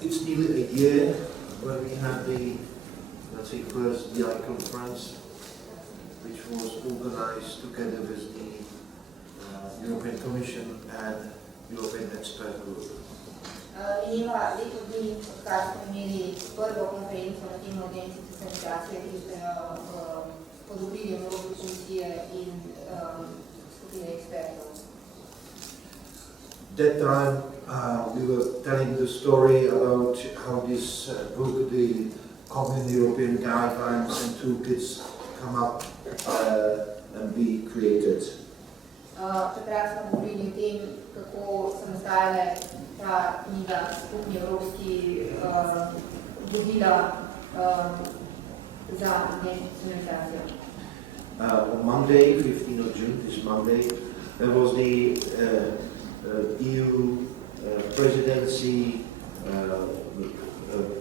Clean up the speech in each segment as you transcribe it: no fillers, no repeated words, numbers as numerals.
It's nearly a year when we had the, let's say, first DI conference, which was organized together with the European Commission and European Expert Group. Mineva leto dni, odkar smo imeli prvo konferenco na temo deinstitucionalizacije, ki ste jo odobrili Evropske komisije in skupine ekspertov. That time we were telling the story about how this book, the Common European Guidelines and Toolkits, come up and be created. Takrat smo govorili o tem, kako so nastajale ta knjiga, skupni evropski vodila za deinstitucionalizacijo. On Monday, 15th of June, this Monday, there was the EU presidency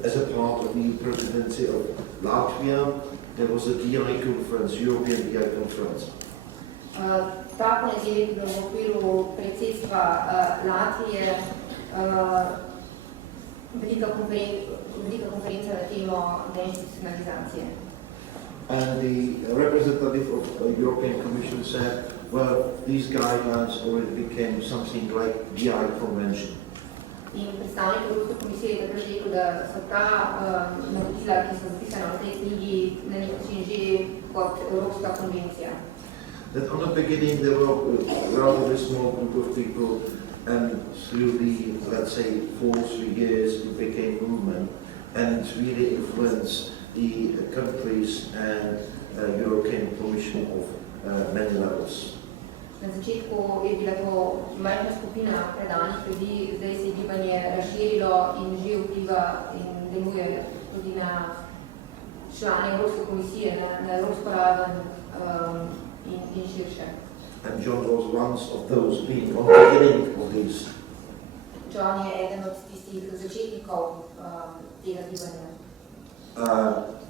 as a part of the EU presidency of Latvia. There was a DI conference, European DI conference. Ta ponedeljek je bil v okviru predsedstva Latvije velika konferenca na temo deinstitucionalizacije. And the representative of the European Commission said, well, these guidelines already became something like DI convention. In predstavnik Evropske komisije je takrat rekel, da so ta navodila, ki so zapisana v tej knjigi, na nek način že kot Evropska konvencija. That on the beginning there were a rather small group of people, and through the, let's say, 4-3 years it became movement, and really influenced the countries and European Commission of many levels. Na začetku je bila to majhna skupina predanih ljudi, zdaj se je gibanje razširilo in že vpliva in deluje tudi na člane Evropske komisije, na evropsko raven in širše. And John was one of those being on the beginning of this. John je eden od tistih začetnikov tega gibanja.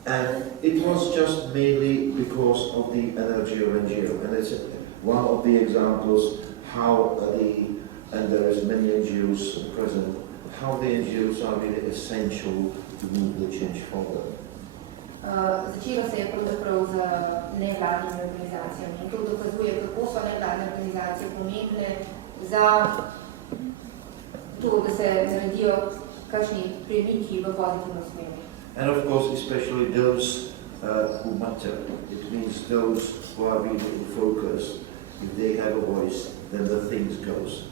And it was just mainly because of the energy of NGO, and it's one of the examples how and there is many NGOs present, how the NGOs are really essential to move the change forward. Začelo se je pravzaprav z nevladnimi organizacijami in to dokazuje, kako so nevladne organizacije pomembne za to, da se naredijo kakšni premiki v pozitivno smer. And of course, especially those who matter. It means those who are really in focus. If they have a voice, then the things goes.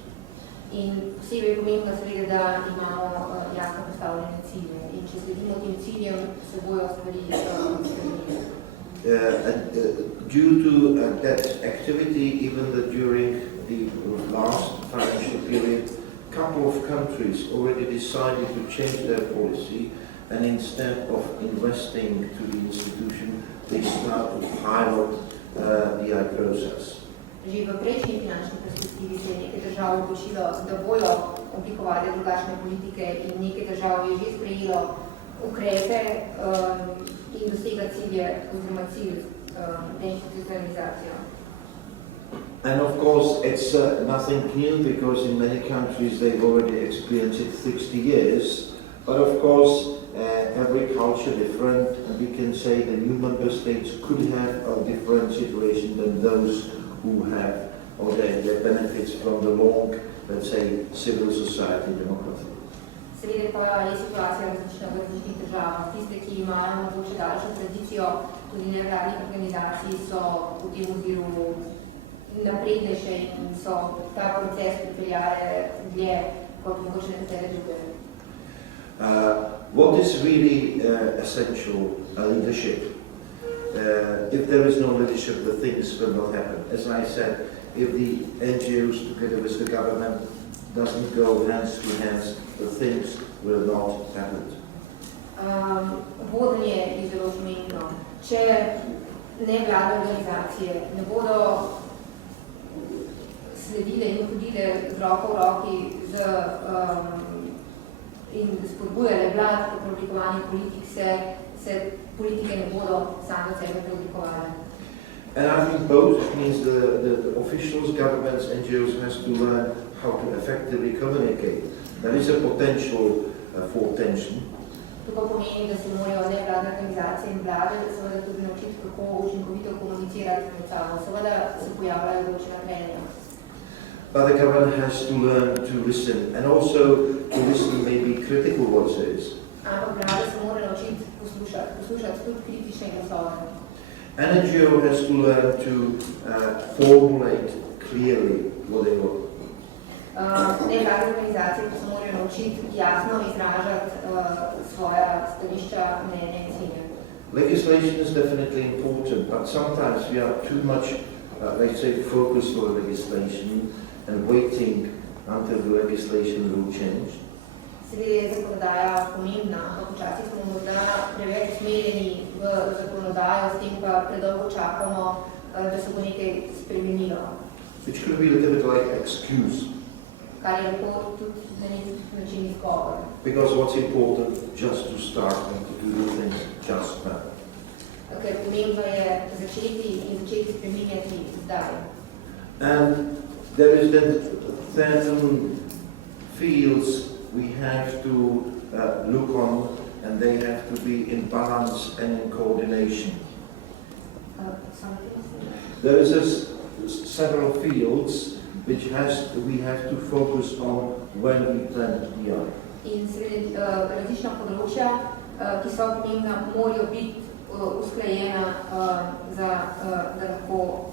In posebej je pomembno seveda, da imamo jasno postavljene cilje. In če sledimo tem ciljem, se bojo stvari spremenile. Due to that activity, even during the last financial period, a couple of countries already decided to change their policy, and instead of investing to the institution, they start to pilot the process. Že v prejšnji finančni perspektivi se je nekaj držav odločilo, da bojo oblikovali drugačne politike in nekaj držav je že sprejelo ukrepe in dosega cilje oziroma cilj deinstitucionalizacijo. And of course, it's nothing new because in many countries they've already experienced it 60 years. But of course, every culture different, and we can say the new member states could have a different situation than those who have or their benefits from the long, let's say, civil society democracy. Seveda pa je situacija različna v različnih državah. Tiste, ki imajo mogoče daljšo tradicijo, tudi nevladnih organizacij, so v tem oziru naprednejše in so ta proces pripeljale dlje kot mogoče nekatere druge. What is really essential leadership? If there is no leadership, the things will not happen. As I said, if the NGOs together with the government doesn't go hands to hands, the things will not happen. Vodenje je zelo pomembno. Če nevladne organizacije ne bodo sledile in hodile z roko v roki in spodbujale vlad po preoblikovanju politik, se politike ne bodo same od sebe preoblikovale. And I think both means the officials, governments, NGOs has to learn how to effectively communicate. There is a potential for attention. To pa pomeni, da se morajo nevladne organizacije in vlade seveda tudi naučiti, kako učinkovito komunicirati med sabo. Seveda se pojavljajo določena trenja. But the government has to learn to listen, and also to listen maybe critical voices. Ampak vlade se morajo naučiti poslušati tudi kritične glasove. An NGO has to learn to formulate clearly what they want. Nevladne organizacije pa se morajo naučiti jasno izražati svoja stališča, mnenja in cilje. Legislation is definitely important, but sometimes we are too much, let's say, focused on legislation and waiting until the legislation will change. Seveda je zakonodaja pomembna, ampak včasih smo morda preveč usmerjeni v zakonodajo, s tem pa predolgo čakamo, da se bo nekaj spremenilo. Which could be a little bit like excuse. Kar je lahko tudi na nek način izgovor. Because what's important just to start and to do the things just now. Ker pomembno je začeti spreminjati zdaj. And there is then certain fields we have to look on, and they have to be in balance and in coordination. There is several fields which we have to focus on when we plan DI. In različna področja, ki so pomembna, morajo biti usklajena, da lahko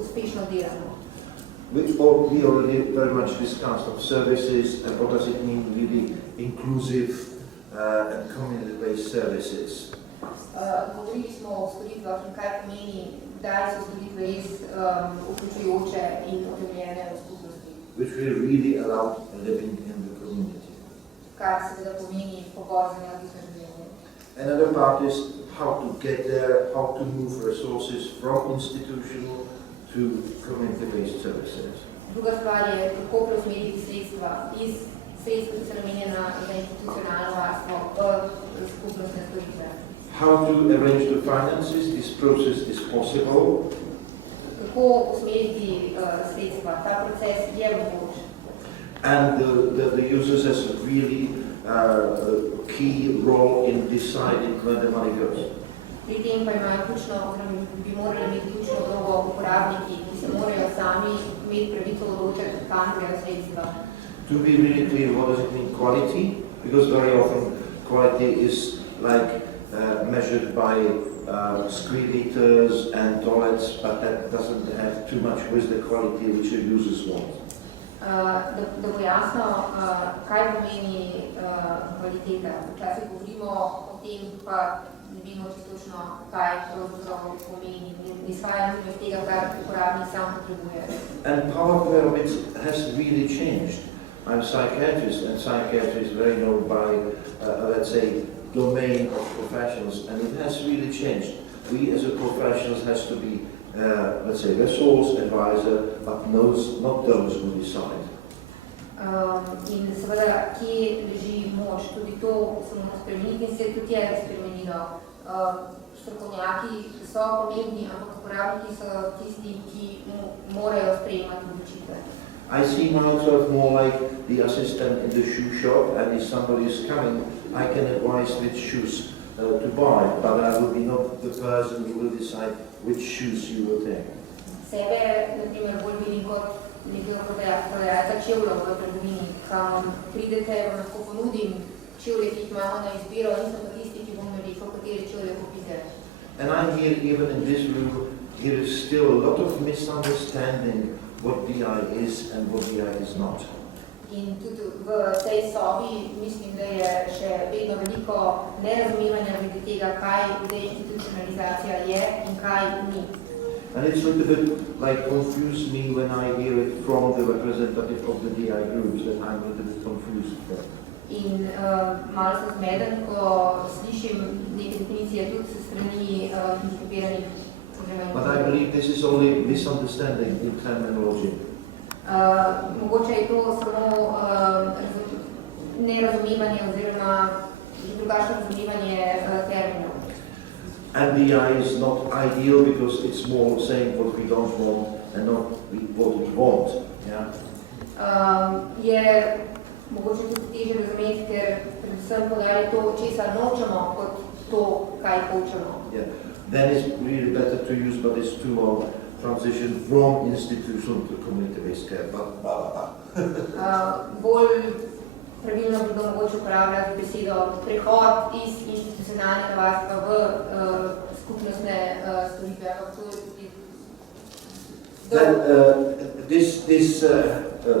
uspešno delamo. We already very much discussed of services and what does it mean really inclusive and community-based services. Govorili smo o storitvah in kaj pomeni, da so storitve res vključujoče in utemeljene v skupnosti. Which will really allow living in the community. Kar seveda pomeni pogozdanje odlično življenje. Another part is how to get there, how to move resources from institutional to community-based services. Druga stvar je, kako preusmeriti sredstva iz sredstva, ki so namenjena za institucionalno varstvo v skupnostne storitve. How to arrange the finances, this process is possible. Kako usmeriti sredstva, ta proces je mogoč. And the users has a really key role in deciding where the money goes. Pri tem pa imajo ključno, bi morali imeti ključno vlogo uporabniki, ki se morajo sami imeti pravico odločati, kam grejo sredstva. To be really clear, what does it mean quality? Because very often quality is like measured by screen meters and toilets, but that doesn't have too much with the quality which the users want. Da bo jasno, kaj pomeni kvaliteta. Včasih govorimo o tem, pa ne vemo čistočno, kaj pravzaprav pomeni. Ne izhajamo iz tega, kar uporabnik sam potrebuje. And power pyramids has really changed. I'm a psychiatrist, and psychiatry is very known by, let's say, domain of professionals, and it has really changed. We as a professionals has to be, let's say, resource advisor, but not those who decide. In seveda, kje leži moč, tudi to se mora spremeniti in se tudi je spremenilo. Strokovnjaki so pomembni, ampak uporabniki so tisti, ki morajo sprejemati odločitve. I see myself more like the assistant in the shoe shop, and if somebody is coming, I can advise which shoes to buy, but I will be not the person who will decide which shoes you will take. Sebe, na primer, bolj vidim kot nekega prodajalca čevljev v trgovini, kam pridete, vam lahko ponudim čevlje, ki jih imamo na izbiro, in so pa tisti, ki bom rekel, katere čevlje kupite. And I hear even in this room, there is still a lot of misunderstanding what DI is and what DI is not. In tudi v tej sobi mislim, da je še vedno veliko nerazumevanja glede tega, kaj deinstitucionalizacija je in kaj ni. And it's a little bit like confused me when I hear it from the representative of the DI groups, that I'm a little bit confused there. In malo sem zmeden, ko slišim neke definicije tudi se strani hendikepiranih. But I believe this is only misunderstanding in terminology. Mogoče je to samo nerazumevanje oziroma drugačno razumevanje terminov. And DI is not ideal because it's more saying what we don't want and not what we want. Yeah? Je mogoče tudi teže razumeti, ker predvsem podali to, česa nočemo, kot to, kaj hočemo. Yeah. Then it's really better to use but this tool of transition from institutional to community-based care. Bolj pravilno bi bilo mogoče uporabljati besedo prehod iz institucionalnega varstva v skupnostne storitve. Then this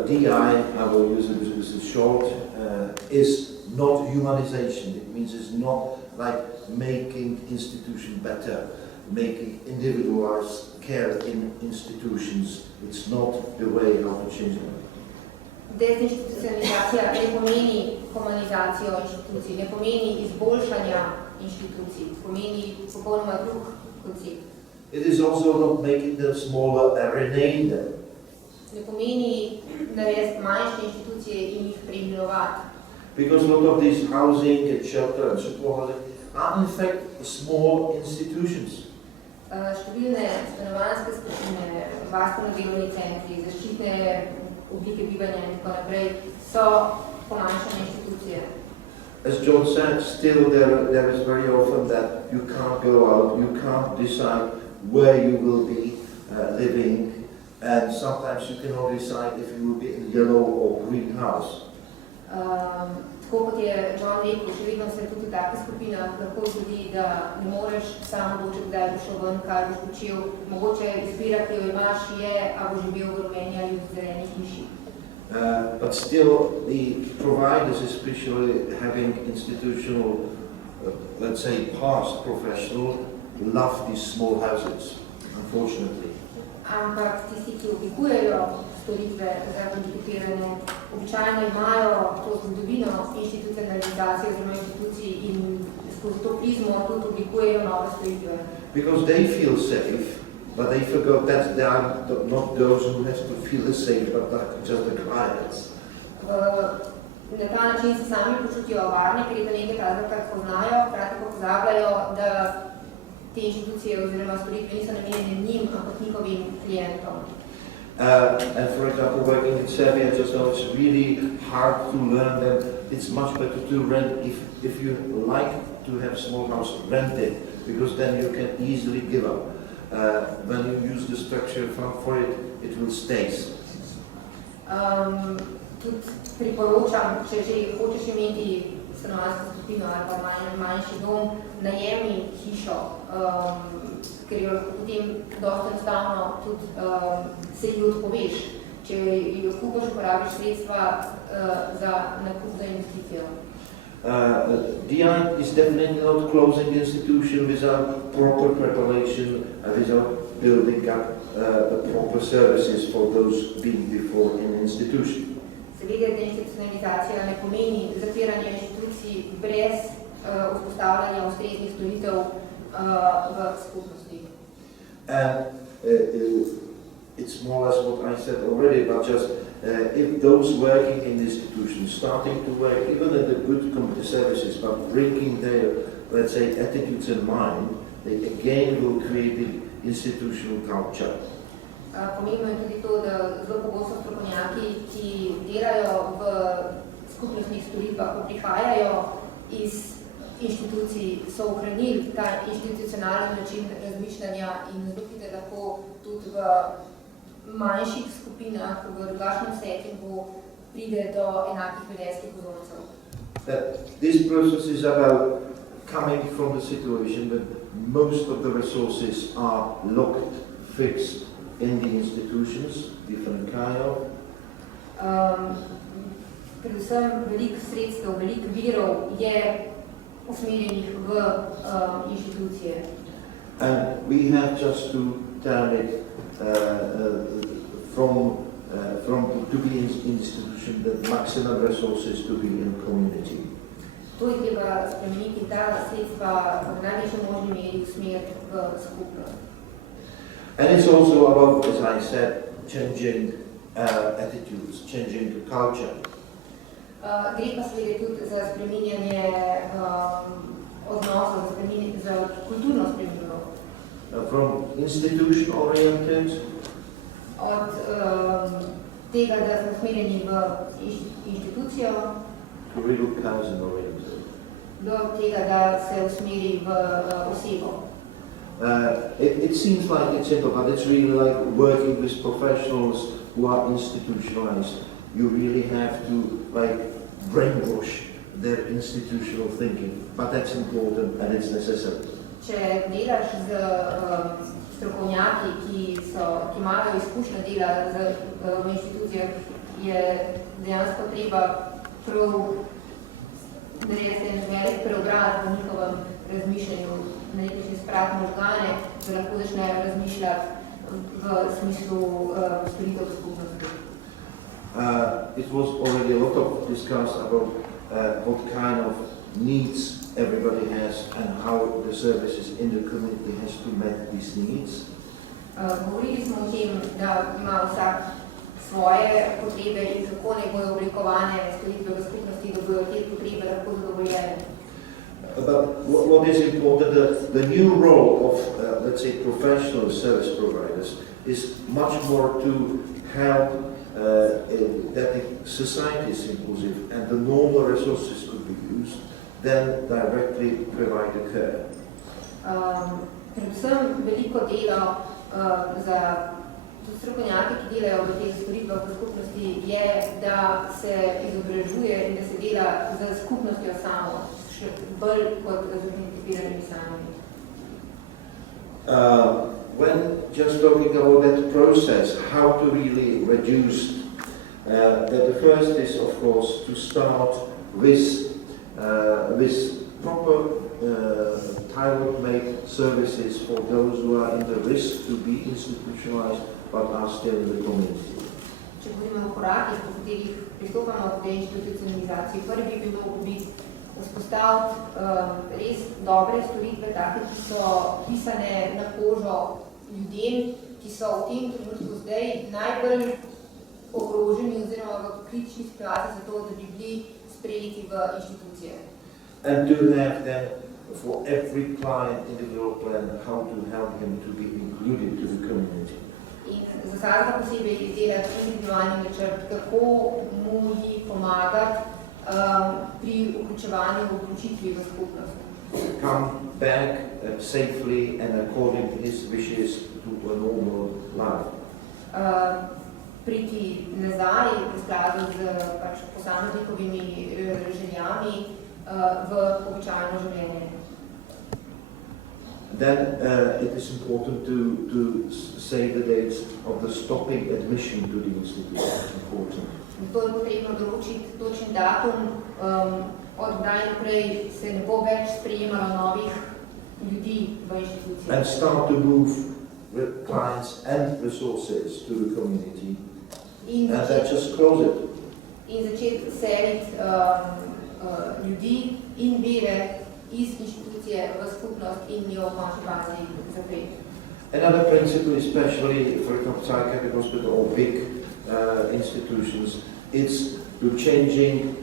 DI, I will use it because it's short, is not humanization. It means it's not like making institution better, making individualized care in institutions. It's not the way how to change them. Deinstitucionalizacija ne pomeni humanizacijo inštitucij, ne pomeni izboljšanja inštitucij, pomeni popolnoma drug koncept. It is also not making them smaller and rename them. Ne pomeni narediti manjše inštitucije in jih preimenovati. Because a lot of these housing and shelter and support housing are in fact small institutions. Številne stanovanjske skupine, varstveno-delovni centri, zaščitne oblike bivanja in tako naprej so pomanjšane inštitucije. As John said, still there is very often that you can't go out, you can't decide where you will be living, and sometimes you cannot decide if you will be in yellow or green house. Tako kot je John rekel, še vedno se tudi v takih skupinah lahko zgodi, da ne moreš sam odločiti, kdaj boš šel ven, kaj boš počel. Mogoče izbira, ki jo imaš, je, a boš živel v rumeni ali v zeleni hiši. But still, the providers, especially having institutional, let's say, past professional, love these small houses, unfortunately. Ampak tisti, ki oblikujejo storitve za handicapirane, običajno imajo to zgodovino institucionalizacije oziroma inštitucij in skozi to prizmo tudi oblikujejo nove storitve. Because they feel safe, but they forgot that they are not those who have to feel safe, but just the clients. Na ta način se sami počutijo varni, ker je to nekaj tazga, kar poznajo, hkrati pa pozabljajo, da te inštitucije oziroma storitve niso namenjene njim, ampak njihovim klientom. And for example, working in Serbia, just know it's really hard to learn them. It's much better to rent if you like to have small house, rent it, because then you can easily give up. When you use the structure for it, it will stay. Tudi priporočam, če že hočeš imeti stanovanjsko skupino ali pa manjši dom, najemi hišo, ker jo potem dosti enostavno tudi se ji odpoveš. Če jo kupaš, uporabiš sredstva za nakup za investicijo. DI is definitely not closing the institution without proper preparation and without building up the proper services for those being before in an institution. Seveda, deinstitucionalizacija ne pomeni zapiranje inštitucij brez vzpostavljanja ustreznih storitev v skupnosti. And it's more or less what I said already, but just if those working in institutions, starting to work even at the good community services, but bringing their, let's say, attitudes in mind, they again will create the institutional culture. Pomembno je tudi to, da zelo pogosto strokovnjaki, ki delajo v skupnostnih storitvah, ko prihajajo iz inštitucij, so ohranili ta institucionalni način razmišljanja in zelo lahko tudi v manjših skupinah, v drugačnem settingu pride do enakih vedenjskih vzorcev. This process is about coming from the situation that most of the resources are locked, fixed in the institutions, different kind of. Predvsem veliko sredstev, veliko virov je usmerjenih v inštitucije. And we have just to turn it from to be in institution that maximum resources to be in community. To je treba spremeniti, ta sredstva v največji možni meri usmeriti v skupnost. And it's also about, as I said, changing attitudes, changing the culture. Gre pa seveda tudi za spreminjanje odnosov, za kulturno spreminjanje. From institution-oriented od tega, da smo usmerjeni v inštitucijo, to real person oriented. do tega, da se usmeri v osebo. It seems like it's simple, but it's really like working with professionals who are institutionalized. You really have to like brainwash their institutional thinking, but that's important and it's necessary. Če delaš z strokovnjaki, ki imajo izkušnjo dela v institucijah, je dejansko treba prav narediti en velik preobrat v njihovem razmišljanju, na nek način spraviti možgane, da lahko začnejo razmišljati v smislu storitev v skupnosti. It was already a lot of discussed about what kind of needs everybody has and how the services in the community has to meet these needs. Govorili smo o tem, da ima vsak svoje potrebe in kako ne bodo oblikovane storitve v skupnosti, da bodo te potrebe lahko zadovoljene. But what is important, the new role of, let's say, professional service providers is much more to help that the society is inclusive and the normal resources could be used than directly provide the care. Predvsem veliko delo za strokovnjake, ki delajo v teh storitvah v skupnosti, je, da se izobražuje in da se dela z skupnostjo samo, še bolj kot z identificiranimi samimi. When just talking about that process, how to really reduce, the first is of course to start with proper tailor-made services for those who are in the risk to be institutionalized but are still in the community. Če govorimo o korakih, po katerih pristopamo k deinstitucionalizaciji, prvi bi bilo biti vzpostaviti res dobre storitve, take, ki so pisane na kožo ljudem, ki so v tem trenutku zdaj najbolj ogroženi oziroma v kritični situaciji za to, da bi bili sprejeti v inštitucije. And to have them for every client individual plan how to help him to be included to the community. In za vsakega posebej izdelati individualni načrt, kako mu ji pomagati pri vključevanju v vključitvi v skupnost. Come back safely and according to his wishes to a normal life. Priti nazaj v skladu z posameznikovimi željami v običajno življenje. Then it is important to say the dates of the stopping admission to the institute. It's important. To je potrebno določiti točen datum, od kdaj naprej se ne bo več sprejemalo novih ljudi v inštitucijo. And start to move with clients and resources to the community. And then just close it. In začeti seliti ljudi in vire iz inštitucije v skupnost in jo v končni fazi zapreti. Another principle, especially for example, psychiatric hospital or big institutions, it's to changing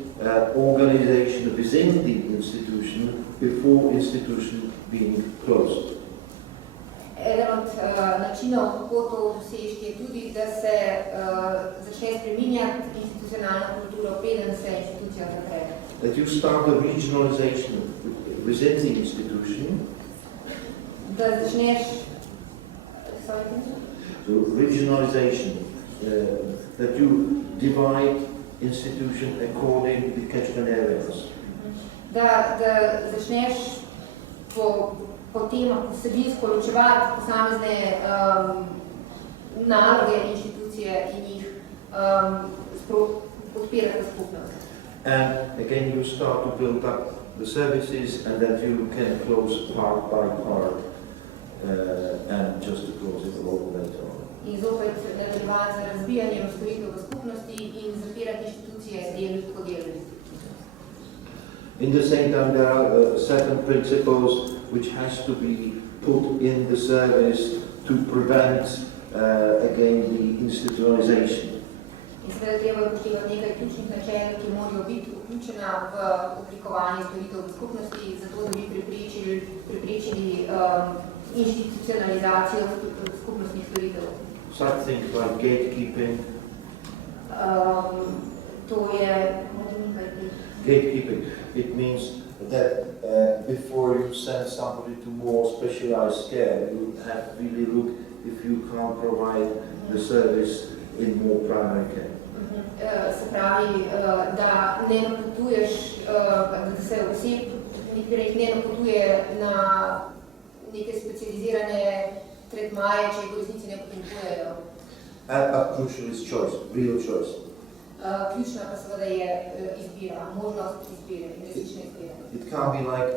organization within the institution before institution being closed. Eden od načinov, kako to dosežiti, je tudi, da se začne spreminjati institucionalno kulturo, preden se institucija zapre. That you start a regionalization within the institution. Da začneš regionalization, that you divide institution according to the catchment areas. Da začneš po temah vsebinsko ločevati posamezne naloge inštitucije in jih podpirati v skupnost. And again you start to build up the services and that you can close part by part and just to close it all later on. In zopet nadaljevati z razvijanjem storitev v skupnosti in zapirati inštitucije del po delu. In the same time there are certain principles which has to be put in the service to prevent again the institutionalization. In sedaj treba upoštevati nekaj ključnih načel, ki morajo biti vključena v oblikovanje storitev v skupnosti, zato da bi preprečili institucionalizacijo skupnostnih storitev. Such things like gatekeeping, means that before you send somebody to more specialized care, you have to really look if you can't provide the service in more primary care. Se pravi, da ne napotuješ, da se oseb ne napotuje na neke specializirane tretmaje, če jih v resnici ne potrebujejo. A crucial is choice, real choice. Ključna pa seveda je izbira, možnost izbire, resnične izbire. It can be like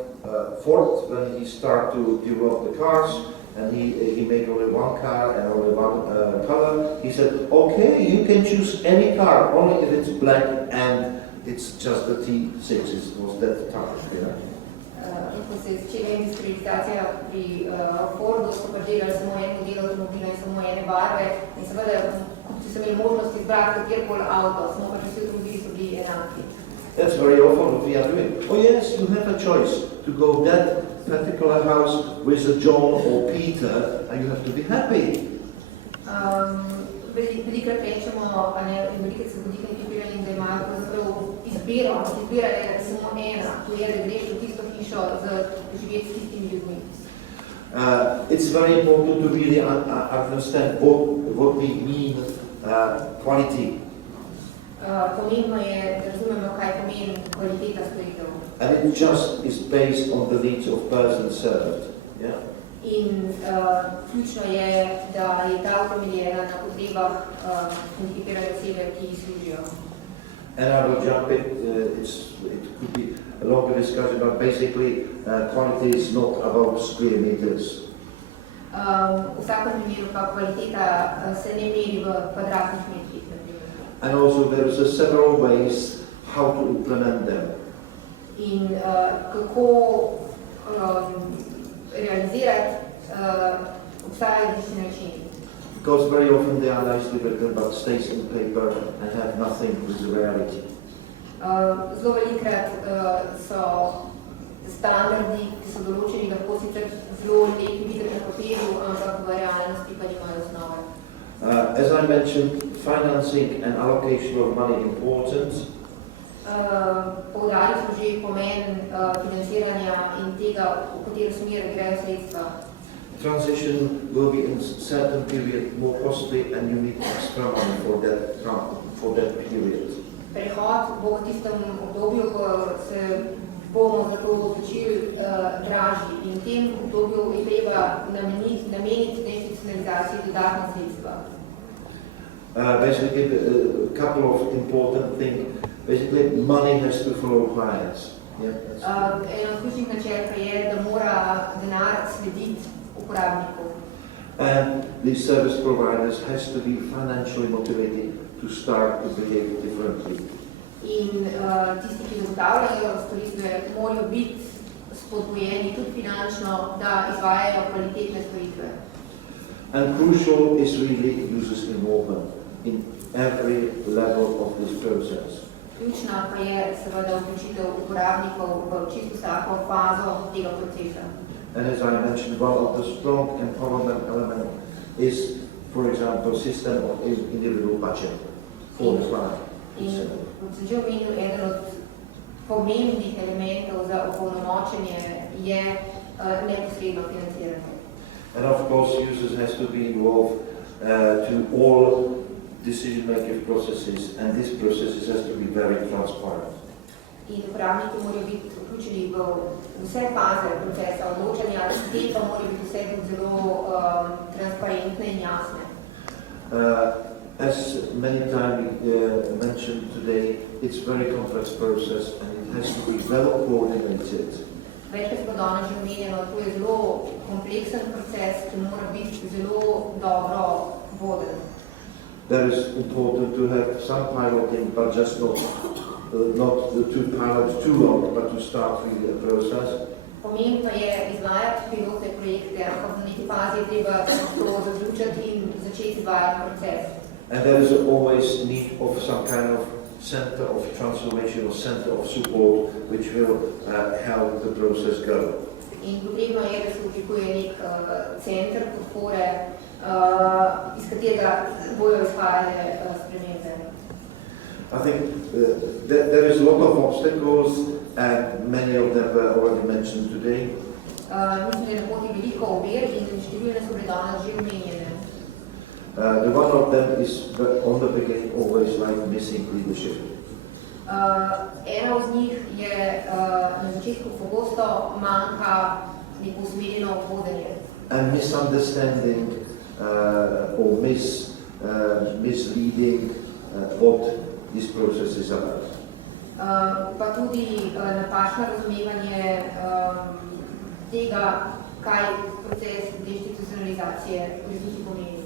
Ford when he started to develop the cars and he made only one car and only one color. He said, okay, you can choose any car, only if it's black and it's just the T6, it was that time. Yeah? In ko se je začela industrializacija pri Fordu, so pa delali samo en model avtomobila in samo ene barve in seveda kupci so imeli možnost izbrati katerikoli avto, samo pa vsi avtomobili so bili enaki. That's very often what we are doing. Oh yes, you have a choice to go that particular house with a John or Peter and you have to be happy. Velikrat rečemo, velikrat se zgodi nekaj, da imajo pravzaprav izbiro, izbira je samo ena, to je, da greš v tisto hišo živeti s tistimi ljudmi. It's very important to really understand what we mean quality. Pomembno je, da razumemo, kaj pomeni kvaliteta storitev. And it just is based on the needs of person served. Yeah? In ključno je, da je ta utemeljena na potrebah identificirane osebe, ki jih služijo. And I will jump in, it could be a longer discussion, but basically quality is not about square meters. V vsakem primeru pa kvaliteta se ne meri v kvadratnih metrih. And also there is several ways how to implement them. In kako realizirati obstajajo različni načini. Because very often they are nicely written but stays in paper and have nothing with reality. Zelo velikrat so standardi, ki so določeni, lahko sicer zelo lepi videti na papirju, ampak v realnosti pa nimajo osnove. As I mentioned, financing and allocation of money important. Poudarili smo že pomen financiranja in tega, v katero smer grejo sredstva. Transition will be in a certain period more costly and you need extra money for that period. Prehod bo v tistem obdobju, ko se bomo za to odločili dražji in v tem obdobju je treba nameniti deinstitucionalizaciji dodatna sredstva. Basically, a couple of important things. Basically, money has to follow clients. Yeah, eno od ključnih načel pa je, da mora denar slediti uporabniku. And the service providers has to be financially motivated to start to behave differently. In tisti, ki zagotavljajo storitve, morajo biti spodbujeni tudi finančno, da izvajajo kvalitetne storitve. And crucial is really users' involvement in every level of this process. Ključna pa je seveda vključitev uporabnikov v čisto vsako fazo tega procesa. And as I mentioned, one of the strong empowerment elements is, for example, system of individual budget for the client. In kot sem že omenil, eden od pomembnih elementov za opolnomočenje je neposredno financiranje. And of course, users has to be involved to all decision-making processes, and this process has to be very transparent. In uporabniki morajo biti vključeni v vse faze procesa odločanja, te pa morajo biti vse zelo transparentne in jasne. As many times mentioned today, it's a very complex process and it has to be well coordinated. Večkrat smo danes že omenjeno, to je zelo kompleksen proces, ki mora biti zelo dobro voden. There is important to have some piloting, but just not to pilot too long, but to start really a process. Pomembno je izvajati pilotne projekte, ampak v neki fazi je treba to zaključiti in začeti izvajati proces. And there is always need of some kind of center of transformation or center of support which will help the process go. In potrebno je, da se oblikuje nek center podpore, iz katerega bojo izhajale spremembe. I think there is a lot of obstacles and many of them were already mentioned today. Mislim, da je na poti veliko ovir in številne so bile danes že omenjene. The one of them is on the beginning always like missing leadership. Ena od njih je na začetku pogosto manjka neko usmerjeno vodenje. And misunderstanding or misleading what this process is about. Pa tudi napačno razumevanje tega, kaj proces deinstitucionalizacije v resnici pomeni.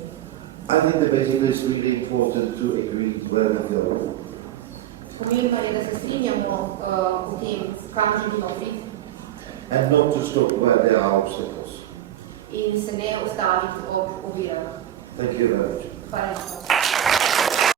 I think that basically it's really important to agree where we go. Pomembno je, da se strinjamo o tem, kam želimo priti. And not to stop where there are obstacles. In se ne ustaviti ob ovirah. Thank you very much. Hvala lepa.